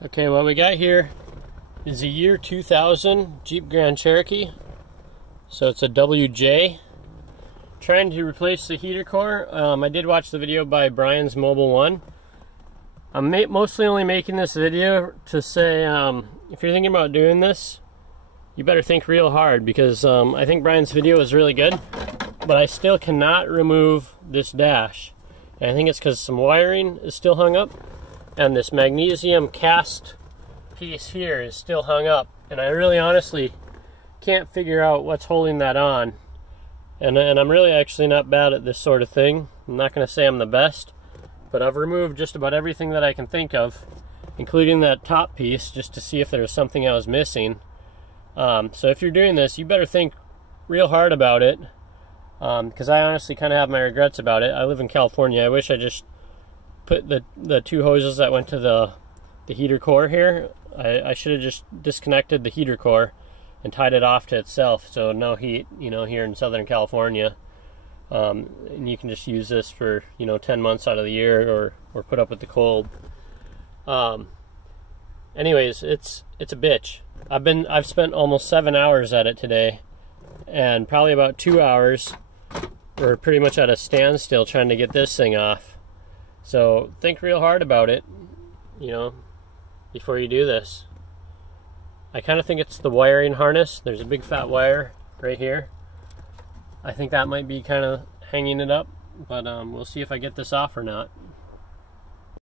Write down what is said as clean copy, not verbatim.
Okay, what we got here is a year 2000 Jeep Grand Cherokee. So it's a WJ. Trying to replace the heater core. I did watch the video by Brian's Mobile One. I'm mostly only making this video to say if you're thinking about doing this, you better think real hard, because I think Brian's video is really good, but I still cannot remove this dash. And I think it's because some wiring is still hung up, and this magnesium cast piece here is still hung up, and I really honestly can't figure out what's holding that on. And I'm really actually not bad at this sort of thing. I'm not going to say I'm the best, but I've removed just about everything that I can think of, including that top piece, just to see if there was something I was missing. So if you're doing this, you better think real hard about it, because I honestly kind of have my regrets about it. I live in California. I wish I just put the two hoses that went to the heater core here. I should have just disconnected the heater core and tied it off to itself, so no heat, here in Southern California. And you can just use this for 10 months out of the year, or put up with the cold. Anyways, it's a bitch. I've spent almost 7 hours at it today, and probably about 2 hours we're pretty much at a standstill trying to get this thing off. So think real hard about it, before you do this. I kind of think it's the wiring harness. There's a big fat wire right here. I think that might be kind of hanging it up, but we'll see if I get this off or not.